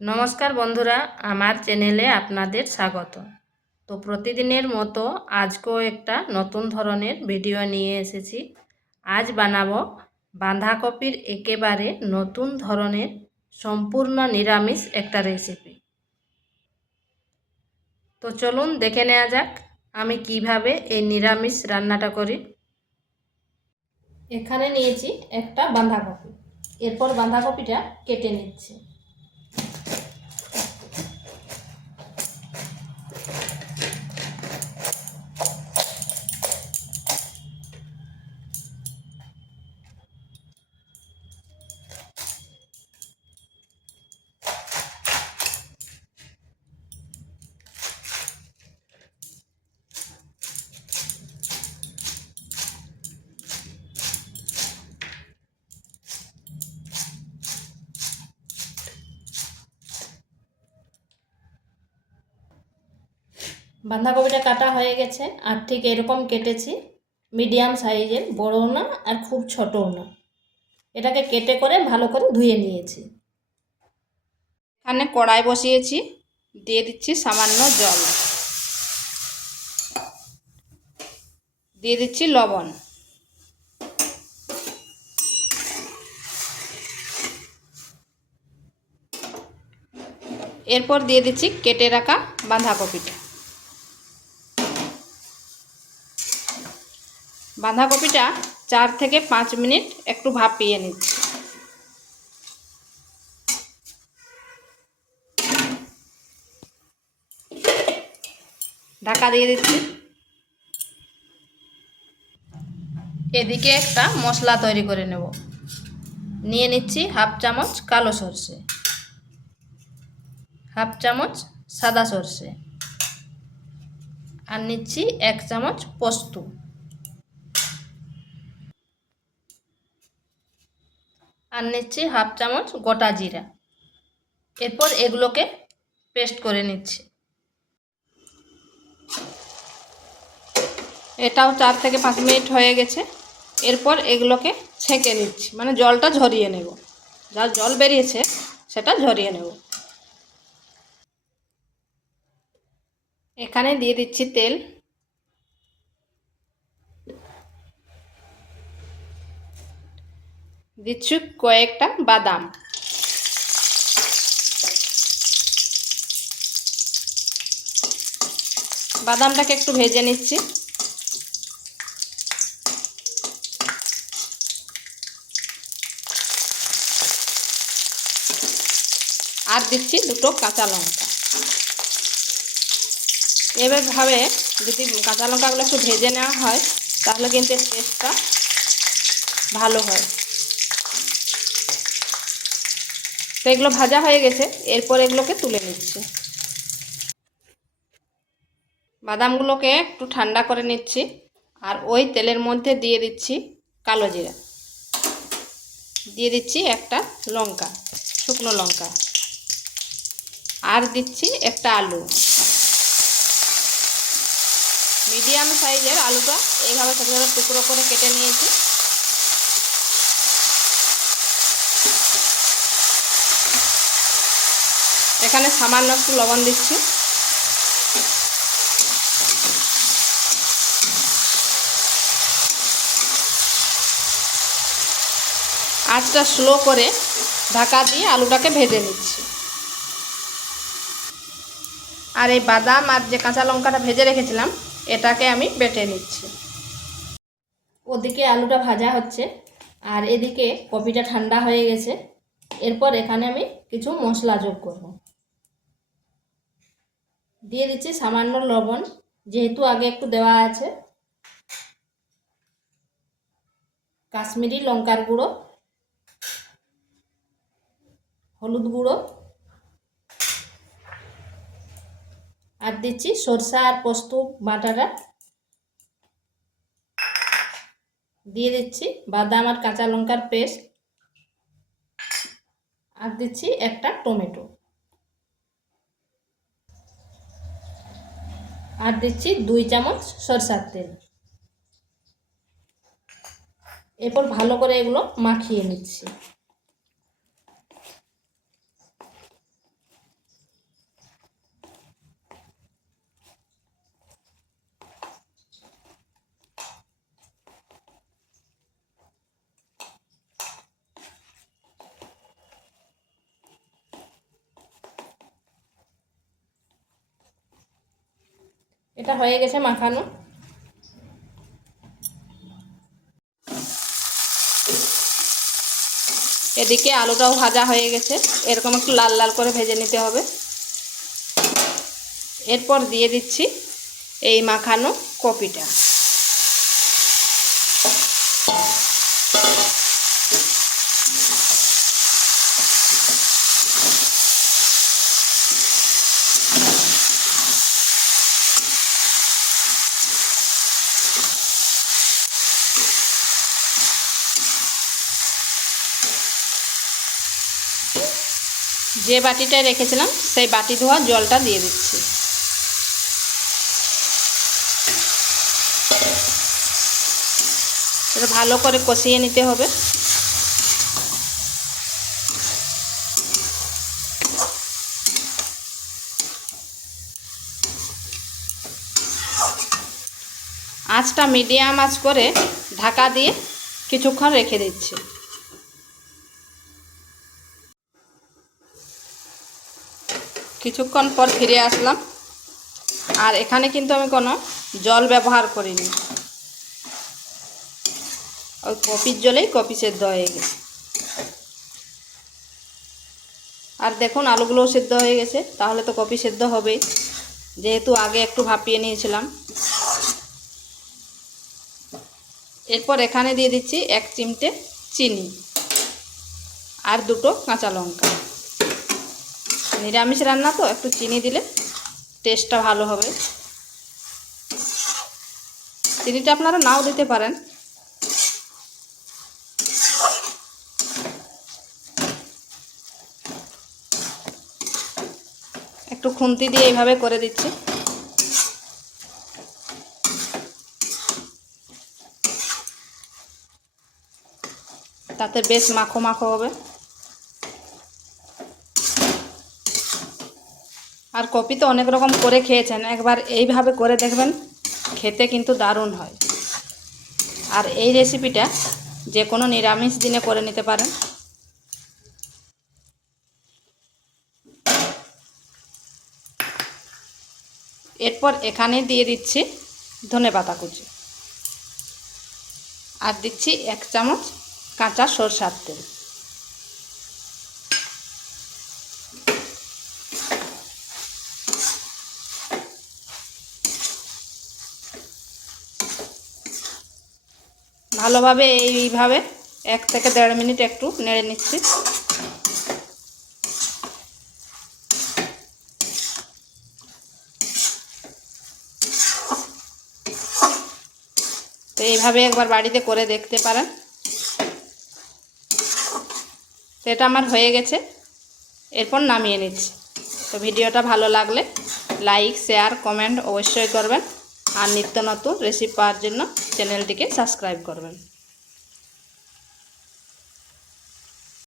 নমস্কার বন্ধুরা, আমার চ্যানেলে আপনাদের স্বাগত। তো প্রতিদিনের মতো আজকেও একটা নতুন ধরনের ভিডিও নিয়ে এসেছি। আজ বানাবো বাঁধাকপির একেবারে নতুন ধরনের সম্পূর্ণ নিরামিষ একটা রেসিপি তো চলুন দেখে নেওয়া যাক আমি কীভাবে এই নিরামিষ রান্নাটা করি। এখানে নিয়েছি একটা বাঁধাকপি। এরপর বাঁধাকপিটা কেটে নিচ্ছি। বাঁধাকপিটা কাটা হয়ে গেছে আর ঠিক এরকম কেটেছি। মিডিয়াম সাইজের, বড়ও না আর খুব ছোটও না। এটাকে কেটে করে ভালো করে ধুয়ে নিয়েছি। এখানে কড়াই বসিয়েছি, দিয়ে দিচ্ছি সামান্য জল। দিয়ে দিচ্ছি লবণ। এরপর দিয়ে দিচ্ছি কেটে রাখা বাঁধাকপিটা। বাঁধাকপিটা চার থেকে পাঁচ মিনিট একটু ভাপিয়ে নিচ্ছি। ঢাকা দিয়ে দিচ্ছি। এদিকে একটা মশলা তৈরি করে নেব। নিয়ে নিচ্ছি হাফ চামচ কালো সর্ষে, হাফ চামচ সাদা সর্ষে, আর নিচ্ছি এক চামচ পোস্ত। আর নিচ্ছি হাফ চামচ গোটা জিরা। এরপর এগুলোকে পেস্ট করে নিচ্ছি। এটাও চার থেকে পাঁচ মিনিট হয়ে গেছে। এরপর এগুলোকে ছেঁকে নিচ্ছি। মানে জলটা ঝরিয়ে নেব। যা জল বেরিয়েছে, সেটা ঝরিয়ে নেব। এখানে দিয়ে দিচ্ছি তেল। দিচ্ছি কয়েকটা বাদাম। বাদামটাকে একটু ভেজে নিচ্ছি। আর দিচ্ছি দুটো কাঁচা লঙ্কা। এভাবে যদি কাঁচা লঙ্কাগুলো একটু ভেজে নেওয়া হয়, তাহলে কিন্তু টেস্টটা ভালো হয়। তো এগুলো ভাজা হয়ে গেছে, এরপর এগুলোকে তুলে নিচ্ছি। বাদামগুলোকে একটু ঠান্ডা করে নিচ্ছি, আর ওই তেলের মধ্যে দিয়ে দিচ্ছি কালো জিরা। দিয়ে দিচ্ছি একটা লঙ্কা, শুকনো লঙ্কা। আর দিচ্ছি একটা আলু। মিডিয়াম সাইজের আলুটা এইভাবে ছোটো ছোটো টুকরো করে কেটে নিয়েছি। এখানে সামান্য একটু লবণ দিচ্ছি। আঁচটা স্লো করে ঢাকা দিয়ে আলুটাকে ভেজে নিচ্ছি। আর এই বাদাম আর যে কাঁচা লঙ্কাটা ভেজে রেখেছিলাম, এটাকে আমি বেটে নিচ্ছি। ওদিকে আলুটা ভাজা হচ্ছে, আর এদিকে কপিটা ঠান্ডা হয়ে গেছে। এরপর এখানে আমি কিছু মশলা যোগ করব। দিয়ে দিচ্ছি সামান্য লবণ, যেহেতু আগে একটু দেওয়া আছে। কাশ্মীরি লঙ্কার গুঁড়ো, হলুদ গুঁড়ো, আর দিচ্ছি সরষা আর পোস্ত বাটাটা। দিয়ে দিচ্ছি বাদাম আর কাঁচা লঙ্কার পেস্ট। আর দিচ্ছি একটা টমেটো। আর দিচ্ছি দুই চামচ সরষার তেল। এরপর ভালো করে এগুলো মাখিয়ে নিচ্ছি। এটা হয়ে গেছে মাখানো। এদিকে আলুটাও ভাজা হয়ে গেছে। এরকম একটু লাল লাল করে ভেজে নিতে হবে। এরপর দিয়ে দিচ্ছি এই মাখানো কপিটা। যে বাটিটায় রেখেছিলাম, সেই বাটি ধোয়া জলটা দিয়ে দিচ্ছি। এটা ভালো করে কষিয়ে নিতে হবে। আঁচটা মিডিয়াম আঁচ করে ঢাকা দিয়ে কিছুক্ষণ রেখে দিচ্ছি। কিছুক্ষণ পর ফিরে আসলাম। আর এখানে কিন্তু আমি কোনো জল ব্যবহার করিনি। ওই কপির জলেই কপি সেদ্ধ হয়ে গেছে। আর দেখুন, আলুগুলোও সেদ্ধ হয়ে গেছে। তাহলে তো কপি সেদ্ধ হবেই। যেহেতু আগে একটু ভাপিয়ে নিয়েছিলাম। এরপর এখানে দিয়ে দিচ্ছি এক চিমটে চিনি আর দুটো কাঁচা লঙ্কা। নিরামিষ রান্না তো, একটু চিনি দিলে টেস্টটা ভালো হবে। চিনিটা আপনারা নাও দিতে পারেন। একটু খুন্তি দিয়ে এইভাবে করে দিচ্ছি। তাতে বেশ মাখো মাখো হবে। আর কপি তো অনেক রকম করে খেয়েছেন, একবার এইভাবে করে দেখবেন, খেতে কিন্তু দারুণ হয়। আর এই রেসিপিটা যে কোনো নিরামিষ দিনে করে নিতে পারেন। এরপর এখানে দিয়ে দিচ্ছি ধনে পাতা কুচি। আর দিচ্ছি এক চামচ কাঁচা সরষার তেল। ভালোভাবে এইভাবে এক থেকে দেড় মিনিট একটু নেড়ে নিচ্ছি। তো এইভাবে একবার বাড়িতে করে দেখতে পারেন। তো এটা আমার হয়ে গেছে। এরপর নামিয়ে নিচ্ছি। তো ভিডিওটা ভালো লাগলে লাইক, শেয়ার, কমেন্ট অবশ্যই করবেন। আর নিত্য নতুন রেসিপি পাওয়ার জন্য চ্যানেলটিকে সাবস্ক্রাইব করবেন।